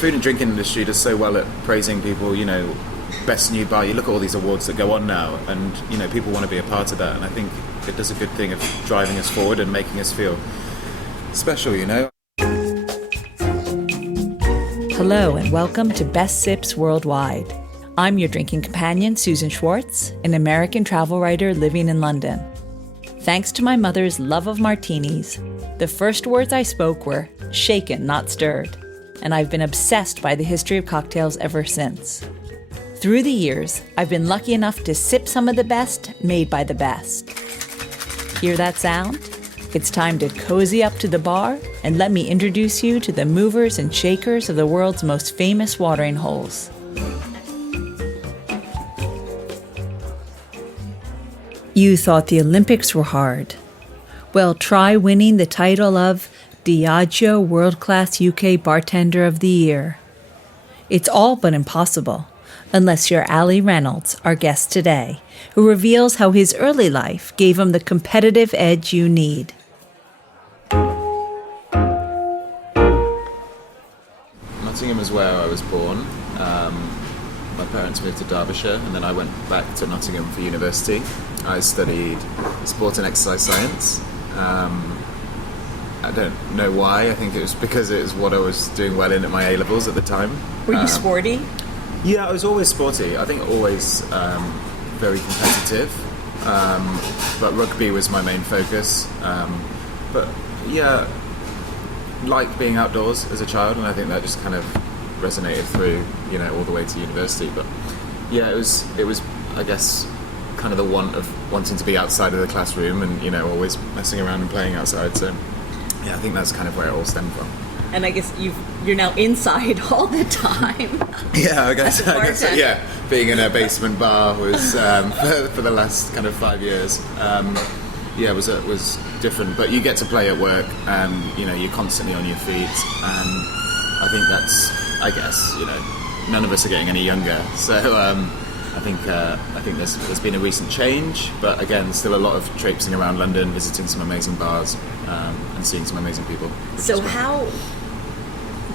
food and drink industry does so well at praising people, best new bar. You look at all these awards that go on now, and people want to be a part of that, and I think it does a good thing of driving us forward and making us feel special. Hello and welcome to Best Sips Worldwide. I'm your drinking companion, Susan Schwartz, an American travel writer living in London. Thanks to my mother's love of martinis, the first words I spoke were shaken, not stirred, and I've been obsessed by the history of cocktails ever since. Through the years, I've been lucky enough to sip some of the best made by the best. Hear that sound? It's time to cozy up to the bar and let me introduce you to the movers and shakers of the world's most famous watering holes. You thought the Olympics were hard? Well, try winning the title of Diageo World Class UK Bartender of the Year. It's all but impossible, unless you're Ali Reynolds, our guest today, who reveals how his early life gave him the competitive edge you need. Nottingham is where I was born. My parents moved to Derbyshire, and then I went back to Nottingham for university. I studied sport and exercise science. I don't know why. I think it was because it was what I was doing well in at my A-levels at the time. Were you sporty? Yeah, I was always sporty. I think always very competitive. But rugby was my main focus. But yeah, liked being outdoors as a child, and I think that just kind of resonated through, all the way to university. But yeah, it was, I guess, kind of the want of wanting to be outside of the classroom and, always messing around and playing outside. So yeah, I think that's kind of where it all stemmed from. And I guess you're now inside all the time. Yeah, I guess yeah. Being in a basement bar was for the last kind of 5 years. Yeah, was different. But you get to play at work, and you're constantly on your feet. And I think that's, I guess, none of us are getting any younger. So I think there's been a recent change, but again, still a lot of traipsing around London, visiting some amazing bars, and seeing some amazing people. So how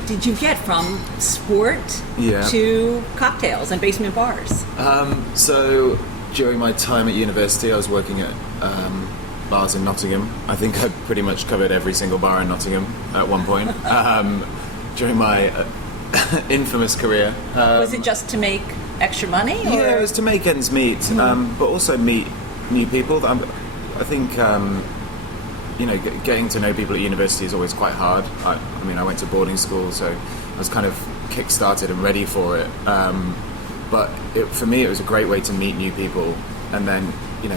did you get from sport to cocktails and basement bars? So during my time at university, I was working at bars in Nottingham. I think I pretty much covered every single bar in Nottingham at one point. During my infamous career. Was it just to make extra money? Or? Yeah, it was to make ends meet, but also meet new people. I think, getting to know people at university is always quite hard. I went to boarding school, so I was kind of kick-started and ready for it. But for me, it was a great way to meet new people. And then,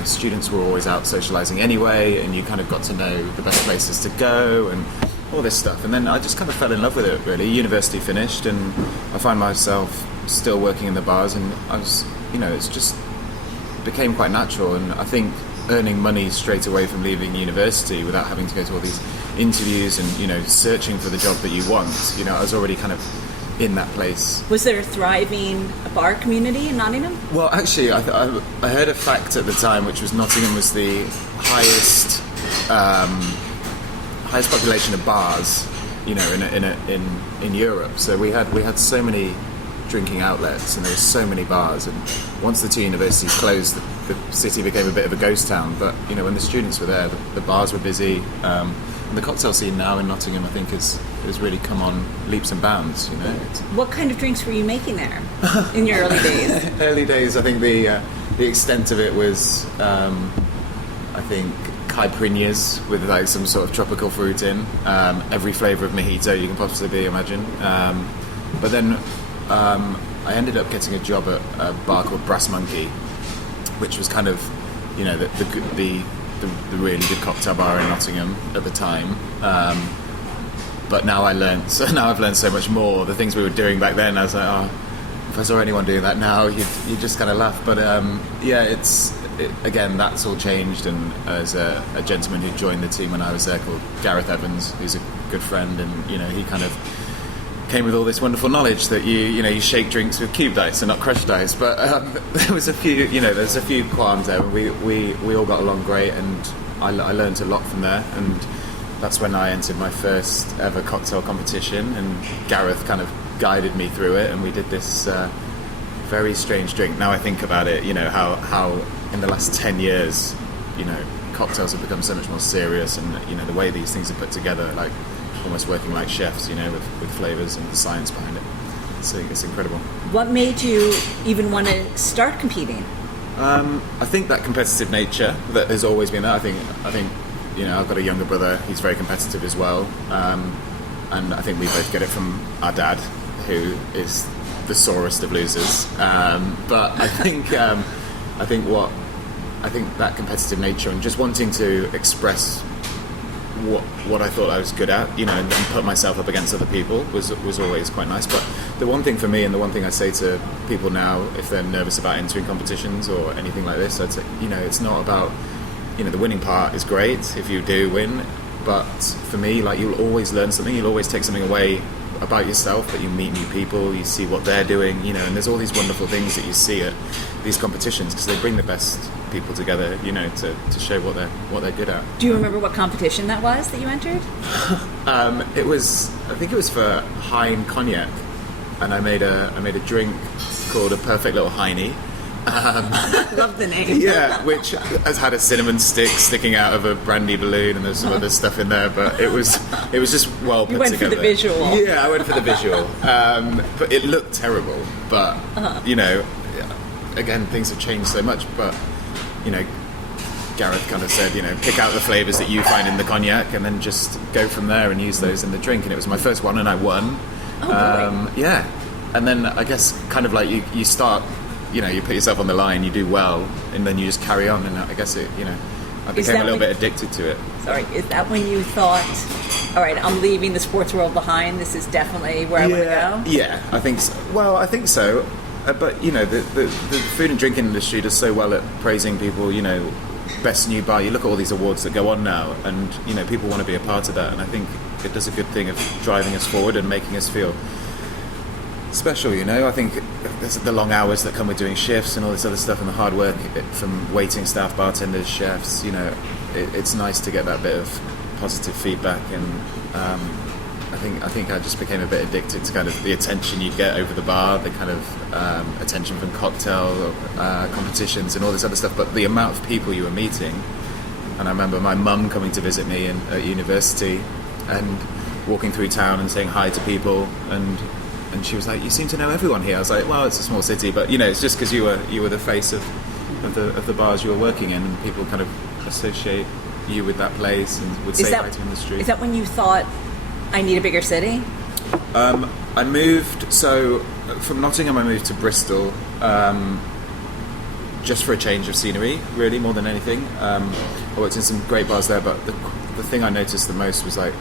students were always out socialising anyway, and you kind of got to know the best places to go and all this stuff. And then I just kind of fell in love with it, really. University finished, and I find myself still working in the bars, and I was, it's just became quite natural. And I think earning money straight away from leaving university without having to go to all these interviews and, searching for the job that you want, I was already kind of in that place. Was there a thriving bar community in Nottingham? Well, actually, I heard a fact at the time, which was Nottingham was the highest population of bars, in Europe. So we had so many drinking outlets, and there were so many bars. And once the two universities closed, the city became a bit of a ghost town. But when the students were there, the bars were busy. And the cocktail scene now in Nottingham, I think, has really come on leaps and bounds. What kind of drinks were you making there in your early days? Early days, I think the extent of it was, I think, caipirinhas with like some sort of tropical fruit in, every flavour of mojito you can possibly imagine. But then I ended up getting a job at a bar called Brass Monkey, which was kind of, the really good cocktail bar in Nottingham at the time. But now I've learned so much more. The things we were doing back then, I was like, if I saw anyone doing that now, you'd just kind of laugh. But again, that's all changed. And there's a gentleman who joined the team when I was there called Gareth Evans, who's a good friend, and he kind of came with all this wonderful knowledge that you shake drinks with cubed ice and not crushed ice. But there was a few, there's a few qualms there. We all got along great, and I learned a lot from there. And that's when I entered my first ever cocktail competition, and Gareth kind of guided me through it, and we did this very strange drink. Now I think about it, how in the last 10 years, cocktails have become so much more serious, and the way these things are put together, like almost working like chefs, with flavors and the science behind it. So it's incredible. What made you even want to start competing? I think that competitive nature that has always been there. I think I've got a younger brother. He's very competitive as well, and I think we both get it from our dad, who is the sorest of losers. But I think that competitive nature and just wanting to express what I thought I was good at, and put myself up against other people was always quite nice. But the one thing for me, and the one thing I say to people now, if they're nervous about entering competitions or anything like this, I'd say, it's not about, the winning part is great if you do win, but for me, like, you'll always learn something, you'll always take something away about yourself, but you meet new people, you see what they're doing, and there's all these wonderful things that you see at these competitions, because they bring the best people together, to show what they're good at. Do you remember what competition that was that you entered? I think it was for Hein Cognac, and I made a drink called a Perfect Little Heine. Love the name. Yeah, which has had a cinnamon stick sticking out of a brandy balloon, and there's some other stuff in there, but it was just well put together. You went for the visual. Yeah, I went for the visual. But it looked terrible. But again, things have changed so much. But Gareth kind of said, pick out the flavors that you find in the cognac, and then just go from there and use those in the drink. And it was my first one, and I won. Oh, boy. Yeah, and then I guess kind of like you start. You put yourself on the line, you do well, and then you just carry on. And I guess I became a little bit addicted to it. Sorry, is that when you thought, all right, I'm leaving the sports world behind, this is definitely where I want to go? Yeah, I think so. Well, I think so. But, the food and drink industry does so well at praising people, best new bar. You look at all these awards that go on now, and, people want to be a part of that. And I think it does a good thing of driving us forward and making us feel special. I think there's the long hours that come with doing shifts and all this other stuff, and the hard work from waiting staff, bartenders, chefs. It's nice to get that bit of positive feedback, and I think I just became a bit addicted to kind of the attention you get over the bar, the kind of attention from cocktail competitions and all this other stuff. But the amount of people you were meeting, and I remember my mum coming to visit me at university and walking through town and saying hi to people, and she was like, "You seem to know everyone here." I was like, "Well, it's a small city, but it's just because you were the face of the bars you were working in, and people kind of associate you with that place and would say hi to you in the street." Is that when you thought, I need a bigger city? I moved, so from Nottingham I moved to Bristol, just for a change of scenery, really, more than anything. I worked in some great bars there, but the thing I noticed the most was like,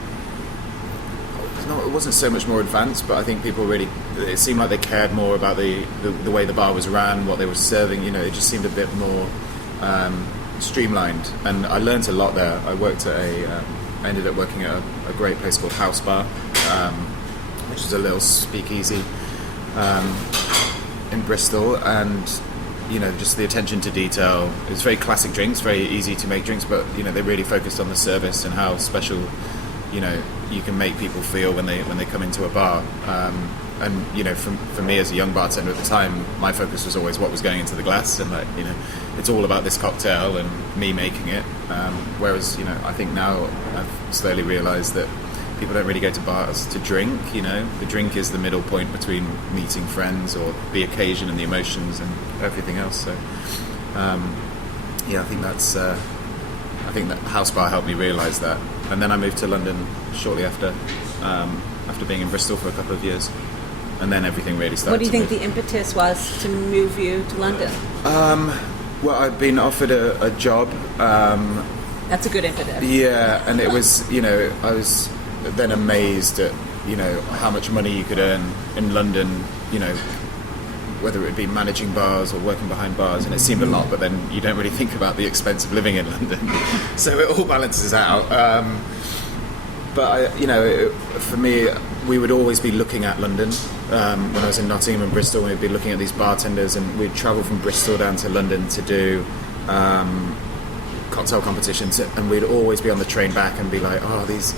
it wasn't so much more advanced, but I think people really, it seemed like they cared more about the way the bar was ran, what they were serving. It just seemed a bit more streamlined, and I learned a lot there. I ended up working at a great place called House Bar, which is a little speakeasy in Bristol, and just the attention to detail. It was very classic drinks, very easy to make drinks, but they really focused on the service and how special you can make people feel when they come into a bar. And for me as a young bartender at the time, my focus was always what was going into the glass, and it's all about this cocktail and me making it. Whereas I think now I've slowly realised that people don't really go to bars to drink. The drink is the middle point between meeting friends or the occasion and the emotions and everything else. So I think that House Bar helped me realise that. And then I moved to London shortly after being in Bristol for a couple of years, and then everything really started. What do you think the impetus was to move you to London? Well, I'd been offered a job. That's a good impetus. Yeah, and it was, I was then amazed at, how much money you could earn in London, whether it would be managing bars or working behind bars, and it seemed a lot, but then you don't really think about the expense of living in London. So it all balances out. But for me, we would always be looking at London. When I was in Nottingham and Bristol, we'd be looking at these bartenders, and we'd travel from Bristol down to London to do cocktail competitions, and we'd always be on the train back and be like, oh, these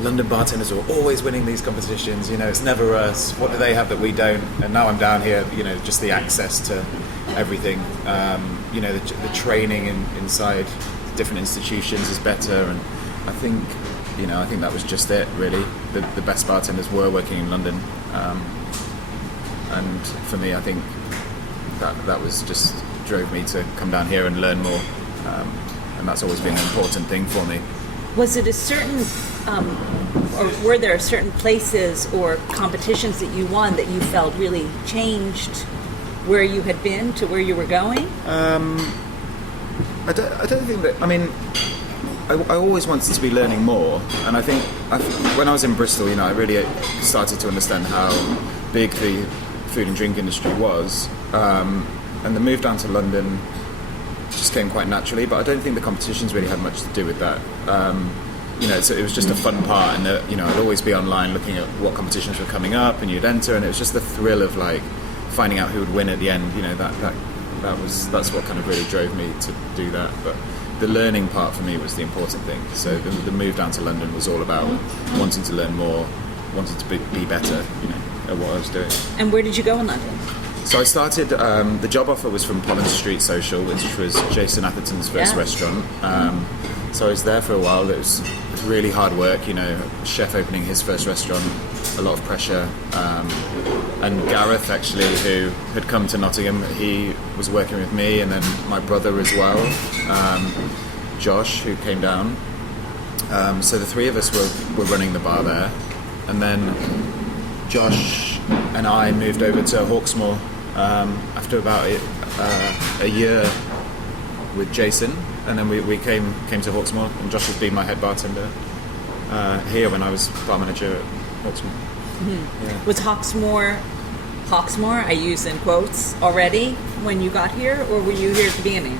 London bartenders are always winning these competitions. It's never us. What do they have that we don't? And now I'm down here. Just the access to everything. The training inside different institutions is better, and I think that was just it. Really, the best bartenders were working in London, and for me, I think that was just drove me to come down here and learn more, and that's always been an important thing for me. Was it a certain, or were there certain places or competitions that you won that you felt really changed where you had been to where you were going? I don't think that. I mean, I always wanted to be learning more, and I think when I was in Bristol, I really started to understand how big the food and drink industry was, and the move down to London just came quite naturally. But I don't think the competitions really had much to do with that. So it was just a fun part, and I'd always be online looking at what competitions were coming up, and you'd enter, and it was just the thrill of like finding out who would win at the end. That's what kind of really drove me to do that. But the learning part for me was the important thing. So the move down to London was all about wanting to learn more, wanting to be better, at what I was doing. And where did you go in London? So I started, the job offer was from Pollen Street Social, which was Jason Atherton's first restaurant. So I was there for a while. It was really hard work, chef opening his first restaurant, a lot of pressure. And Gareth, actually, who had come to Nottingham, he was working with me, and then my brother as well, Josh, who came down. So the three of us were running the bar there. And then Josh and I moved over to Hawksmoor after about a year with Jason, and then we came to Hawksmoor, and Josh has been my head bartender here when I was bar manager at Hawksmoor. Mm-hmm. Yeah. Was Hawksmoor, I use in quotes, already when you got here, or were you here at the beginning?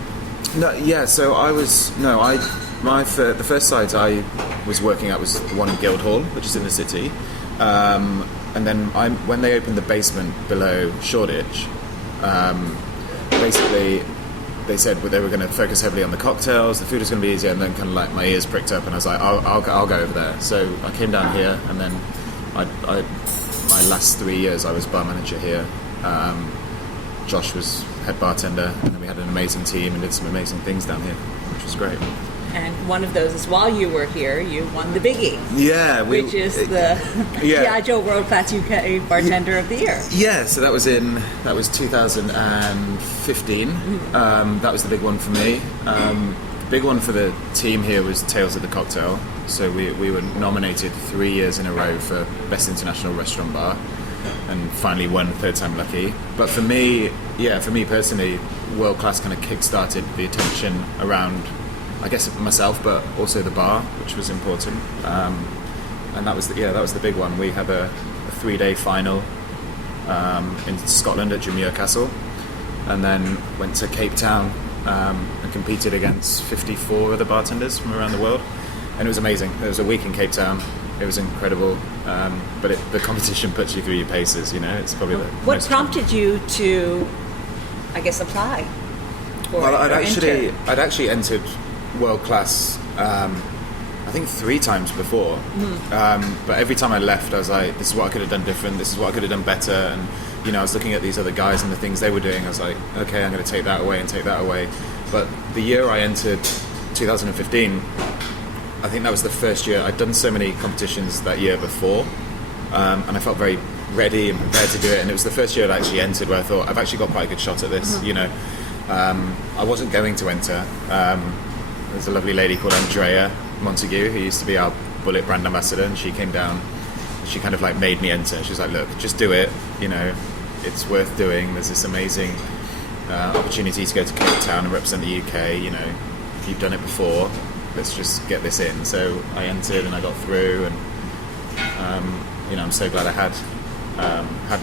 No, yeah. So the first site I was working at was the one in Guildhall, which is in the city. And then when they opened the basement below Shoreditch, basically they said they were going to focus heavily on the cocktails, the food was going to be easier, and then kind of like my ears pricked up, and I was like, I'll go over there. So I came down here, and then my last 3 years I was bar manager here. Josh was head bartender, and then we had an amazing team and did some amazing things down here, which was great. And one of those is while you were here, you won the biggie. Yeah. Which is the Diageo World Class UK Bartender of the Year. Yeah, so that was 2015. Mm-hmm. That was the big one for me. The big one for the team here was Tales of the Cocktail. So we were nominated 3 years in a row for Best International Restaurant Bar, and finally won third time lucky. But for me personally, World Class kind of kick-started the attention around, I guess, myself, but also the bar, which was important. And that was the big one. We had a 3-day final in Scotland at Drummore Castle, and then went to Cape Town and competed against 54 other bartenders from around the world, and it was amazing. It was a week in Cape Town. It was incredible, but the competition puts you through your paces. It's probably what prompted you to, I guess, apply? I'd actually entered World Class, I think 3 times before. Mm. But every time I left, I was like, this is what I could have done different. This is what I could have done better. And I was looking at these other guys and the things they were doing. I was like, okay, I'm going to take that away and take that away. But the year I entered, 2015, I think that was the first year. I'd done so many competitions that year before, and I felt very ready and prepared to do it. And it was the first year I actually entered where I thought, I've actually got quite a good shot at this. Mm-hmm. I wasn't going to enter. There's a lovely lady called Andrea Montague who used to be our Bullet brand ambassador, and she came down. She kind of like made me enter. She was like, look, just do it. It's worth doing. There's this amazing opportunity to go to Cape Town and represent the UK. If you've done it before, let's just get this in. So I entered and I got through, and I'm so glad I had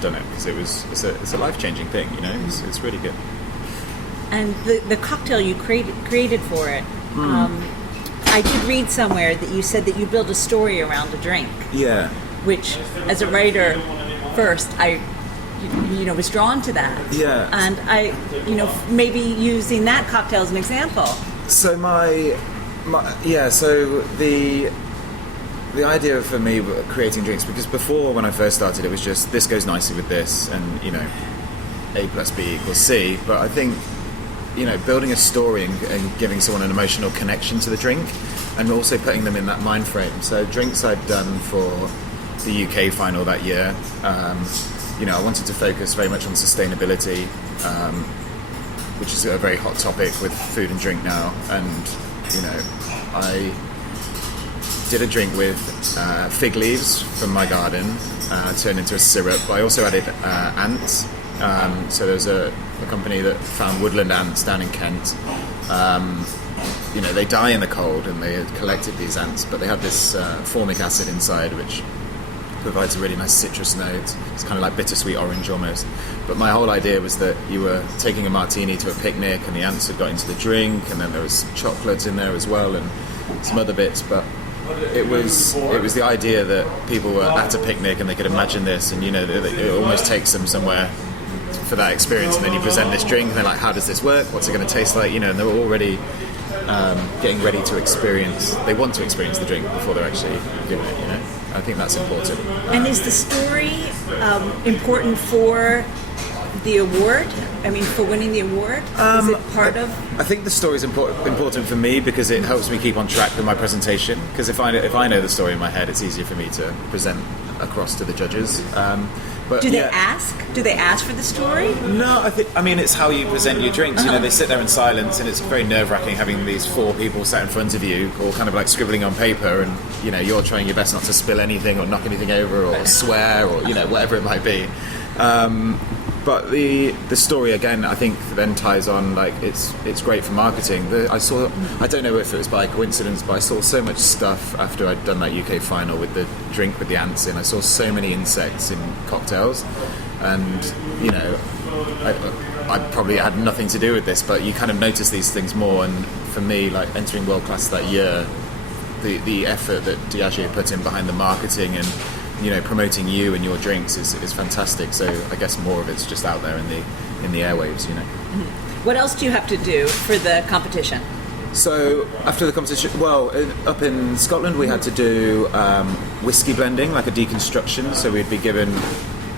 done it, because it's a life-changing thing. It's really good. And the cocktail you created for it, I did read somewhere that you said that you built a story around a drink. Yeah. Which, as a writer, first I was drawn to that. Yeah. And I, maybe using that cocktail as an example. So so the the idea for me creating drinks, because before when I first started, it was just this goes nicely with this, and A plus B equals C. But I think building a story and giving someone an emotional connection to the drink, and also putting them in that mind frame. So drinks I'd done for the UK final that year, I wanted to focus very much on sustainability, which is a very hot topic with food and drink now. And I did a drink with fig leaves from my garden, turned into a syrup. But I also added ants. So there's a company that found woodland ants down in Kent. They die in the cold, and they had collected these ants, but they had this formic acid inside, which provides a really nice citrus note. It's kind of like bittersweet orange almost. But my whole idea was that you were taking a martini to a picnic, and the ants had got into the drink, and then there was chocolates in there as well, and some other bits. But it was the idea that people were at a picnic and they could imagine this, and it almost takes them somewhere for that experience. And then you present this drink, and they're like, how does this work? What's it going to taste like? And they're already getting ready to experience. They want to experience the drink before they're actually doing it. I think that's important. And is the story important for the award? I mean, for winning the award? Is it part of? I think the story is important for me because it helps me keep on track with my presentation. Because if I know the story in my head, it's easier for me to present across to the judges. But do they ask? Do they ask for the story? No, I mean it's how you present your drinks. They sit there in silence, and it's very nerve-wracking having these 4 people sat in front of you, all kind of like scribbling on paper, and you're trying your best not to spill anything or knock anything over or swear or whatever it might be. But the story again, I think then ties on, like it's great for marketing. I don't know if it was by coincidence, but I saw so much stuff after I'd done that UK final with the drink with the ants in. I saw so many insects in cocktails, and I probably had nothing to do with this, but you kind of notice these things more. And for me, like entering world class that year, the effort that Diageo put in behind the marketing and promoting you and your drinks is fantastic. So I guess more of it's just out there in the airwaves. What else do you have to do for the competition? So after the competition, up in Scotland we had to do whiskey blending, like a deconstruction. So we'd be given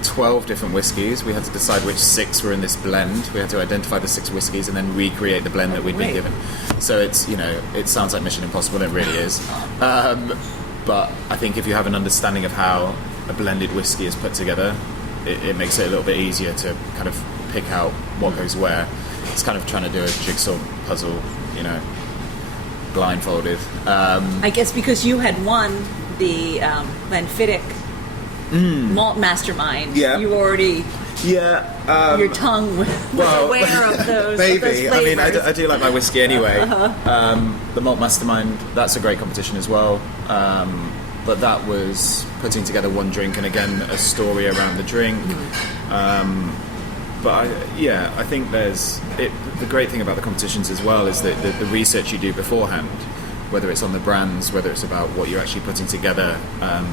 12 different whiskies. We had to decide which 6 were in this blend. We had to identify the 6 whiskies and then recreate the blend that we'd been given. So it's it sounds like Mission Impossible, and it really is. But I think if you have an understanding of how a blended whiskey is put together, it makes it a little bit easier to kind of pick out what goes where. It's kind of trying to do a jigsaw puzzle, blindfolded. I guess because you had won the Glenfiddich Malt Mastermind, you already... your tongue was aware of those. Maybe. I mean, I do like my whiskey anyway. The Malt Mastermind, that's a great competition as well. But that was putting together one drink and again a story around the drink. But I think the great thing about the competitions as well is that the research you do beforehand, whether it's on the brands, whether it's about what you're actually putting together,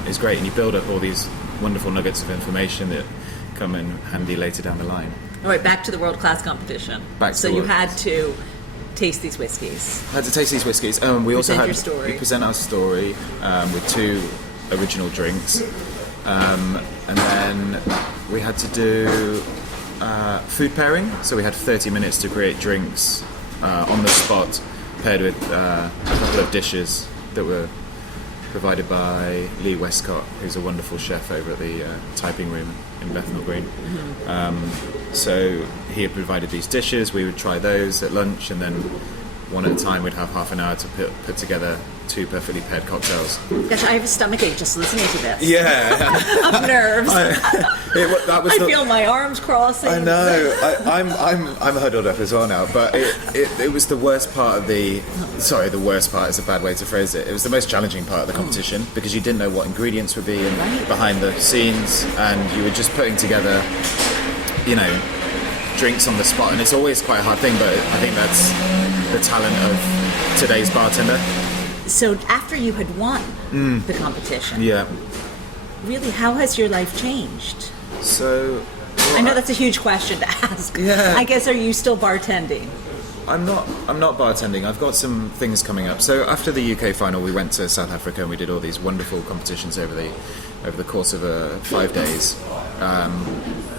is great, and you build up all these wonderful nuggets of information that come in handy later down the line. All right, back to the world-class competition. You had to taste these whiskies. I had to taste these whiskies. We also had to present our story with 2 original drinks, and then we had to do food pairing. So we had 30 minutes to create drinks on the spot, paired with a couple of dishes that were provided by Lee Westcott, who's a wonderful chef over at the typing room in Bethnal Green. So he had provided these dishes. We would try those at lunch, and then one at a time we'd have half an hour to put together 2 perfectly paired cocktails. Gosh, I have a stomachache just listening to this. Yeah, of nerves. I feel my arms crossing. I know. I'm huddled up as well now. But it was the worst part of the. Sorry, the worst part is a bad way to phrase it. It was the most challenging part of the competition because you didn't know what ingredients would be behind the scenes, and you were just putting together, drinks on the spot. And it's always quite a hard thing, but I think that's the talent of today's bartender. So after you had won the competition, really, how has your life changed? So I know that's a huge question to ask. I guess, are you still bartending? I'm not bartending. I've got some things coming up. So after the UK final, we went to South Africa and we did all these wonderful competitions over the course of 5 days.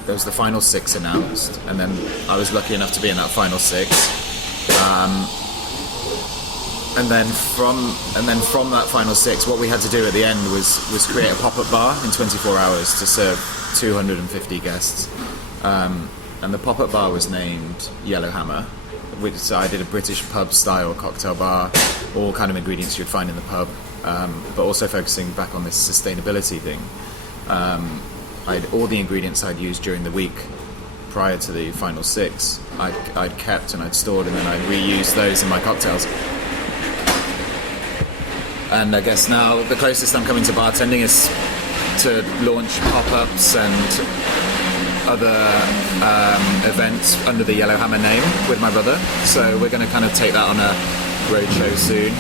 There was the final 6 announced, and then I was lucky enough to be in that final 6. And then from that final 6, what we had to do at the end was create a pop-up bar in 24 hours to serve 250 guests. And the pop-up bar was named Yellowhammer. So I did a British pub-style cocktail bar, all kind of ingredients you'd find in the pub, but also focusing back on this sustainability thing. All the ingredients I'd used during the week prior to the final 6, I'd kept and I'd stored, and then I'd reused those in my cocktails. And I guess now the closest I'm coming to bartending is to launch pop-ups and other events under the Yellowhammer name with my brother. So we're going to kind of take that on a roadshow soon.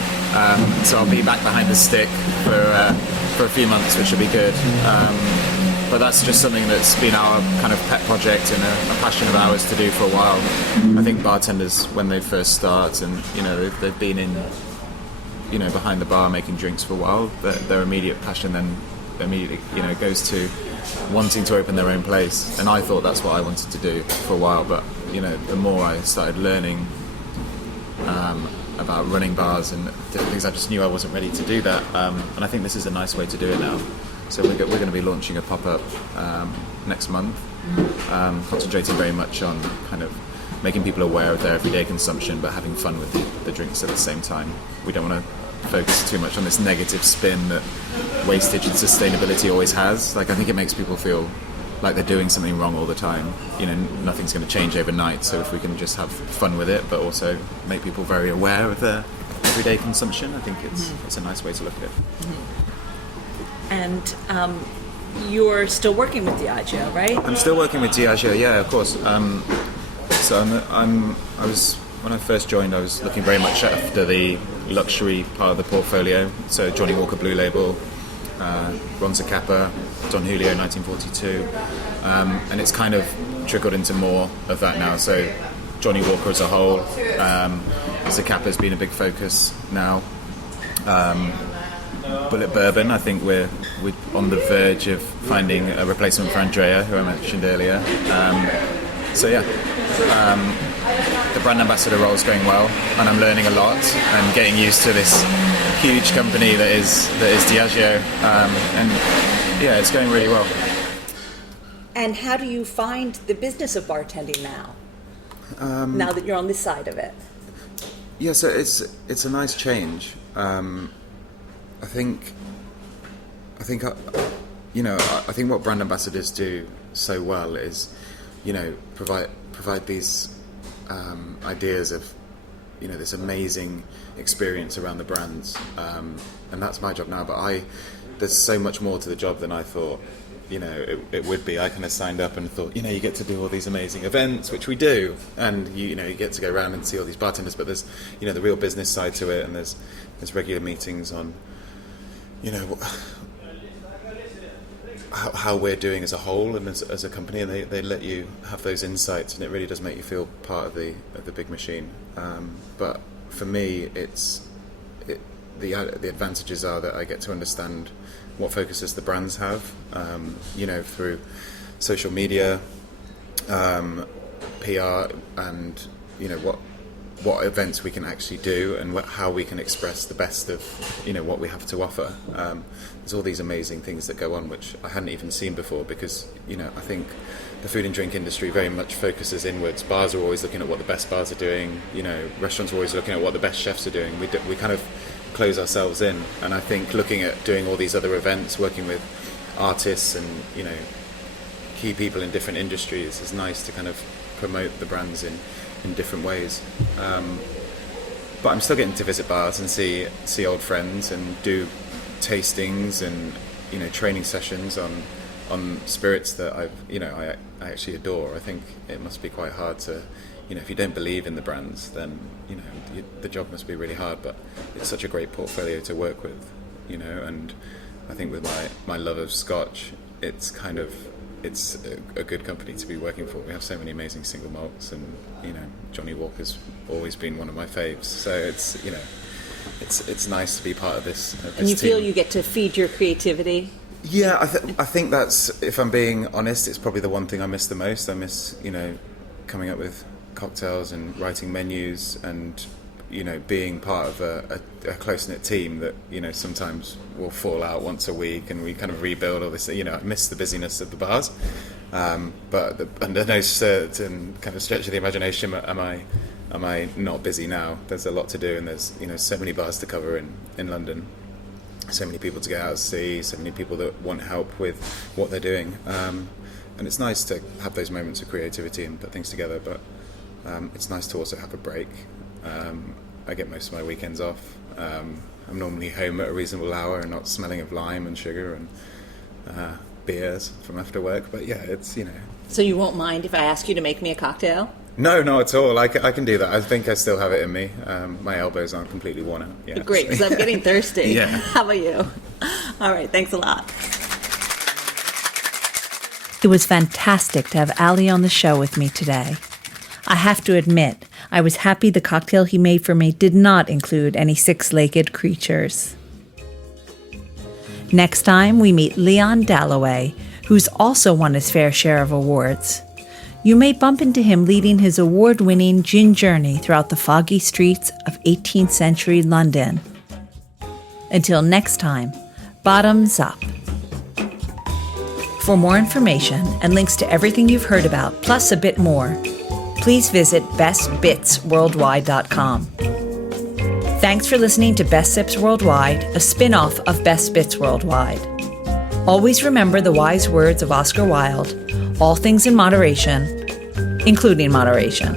So I'll be back behind the stick for a few months, which will be good. But that's just something that's been our kind of pet project and a passion of ours to do for a while. I think bartenders, when they first start and they've been in behind the bar making drinks for a while, their immediate passion then immediately goes to wanting to open their own place. And I thought that's what I wanted to do for a while, but the more I started learning about running bars and different things, I just knew I wasn't ready to do that. And I think this is a nice way to do it now. So we're going to be launching a pop-up next month, concentrating very much on kind of making people aware of their everyday consumption, but having fun with the drinks at the same time. We don't want to focus too much on this negative spin that wastage and sustainability always has. Like, I think it makes people feel like they're doing something wrong all the time. Nothing's going to change overnight, so if we can just have fun with it, but also make people very aware of their everyday consumption, I think it's a nice way to look at it. And you're still working with Diageo, right? I'm still working with Diageo, yeah, of course. So when I first joined, I was looking very much after the luxury part of the portfolio. So Johnny Walker Blue Label, Ronza Kappa, Don Julio 1942, and it's kind of trickled into more of that now. So Johnny Walker as a whole, Zacappa's been a big focus now. Bullet Bourbon, I think we're on the verge of finding a replacement for Andrea, who I mentioned earlier. The brand ambassador role is going well, and I'm learning a lot and getting used to this huge company that is Diageo, and yeah, it's going really well. And how do you find the business of bartending now? Now that you're on this side of it? Yeah, so it's a nice change. I think what brand ambassadors do so well is, provide these ideas of, this amazing experience around the brands, and that's my job now. But there's so much more to the job than I thought. It would be. I kind of signed up and thought, you get to do all these amazing events, which we do, and you get to go around and see all these bartenders. But there's, the real business side to it, and there's regular meetings on, how we're doing as a whole and as a company, and they let you have those insights, and it really does make you feel part of the big machine. But for me, the advantages are that I get to understand what focuses the brands have, through social media, PR, and what events we can actually do, and how we can express the best of what we have to offer. There's all these amazing things that go on which I hadn't even seen before, because I think the food and drink industry very much focuses inwards. Bars are always looking at what the best bars are doing, restaurants are always looking at what the best chefs are doing. We kind of close ourselves in, and I think looking at doing all these other events, working with artists and key people in different industries is nice to kind of promote the brands in different ways. But I'm still getting to visit bars and see old friends and do tastings and training sessions on spirits that I actually adore. I think it must be quite hard to, if you don't believe in the brands, then the job must be really hard. But it's such a great portfolio to work with, and I think with my love of Scotch, it's kind of it's a good company to be working for. We have so many amazing single malts, and Johnny Walker's always been one of my faves. So it's it's nice to be part of this. And you team. feel you get to feed your creativity. Yeah, I think that's, if I'm being honest, it's probably the one thing I miss the most. I miss coming up with cocktails and writing menus and being part of a close-knit team that sometimes will fall out once a week and we kind of rebuild all this. I miss the busyness of the bars, but under no certain kind of stretch of the imagination am I not busy now. There's a lot to do, and there's so many bars to cover in London, so many people to get out to see, so many people that want help with what they're doing, and it's nice to have those moments of creativity and put things together, but it's nice to also have a break. I get most of my weekends off. I'm normally home at a reasonable hour and not smelling of lime and sugar and beers from after work. But yeah, it's So you won't mind if I ask you to make me a cocktail? No, not at all. I can do that. I think I still have it in me. My elbows aren't completely worn out. Yeah. Great, because I'm getting thirsty. Yeah. How about you? All right, thanks a lot. It was fantastic to have Ali on the show with me today. I have to admit, I was happy the cocktail he made for me did not include any six-legged creatures. Next time, we meet Leon Dalloway, who's also won his fair share of awards. You may bump into him leading his award-winning gin journey throughout the foggy streets of 18th century London. Until next time, bottoms up. For more information and links to everything you've heard about, plus a bit more, please visit bestbitsworldwide.com. Thanks for listening to Best Sips Worldwide, a spin-off of Best Bits Worldwide. Always remember the wise words of Oscar Wilde: all things in moderation, including moderation,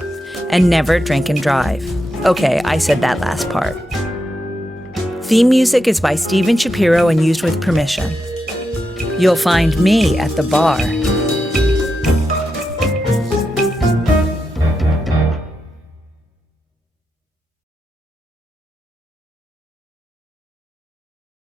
and never drink and drive. Okay, I said that last part. Theme music is by Steven Shapiro and used with permission. You'll find me at the bar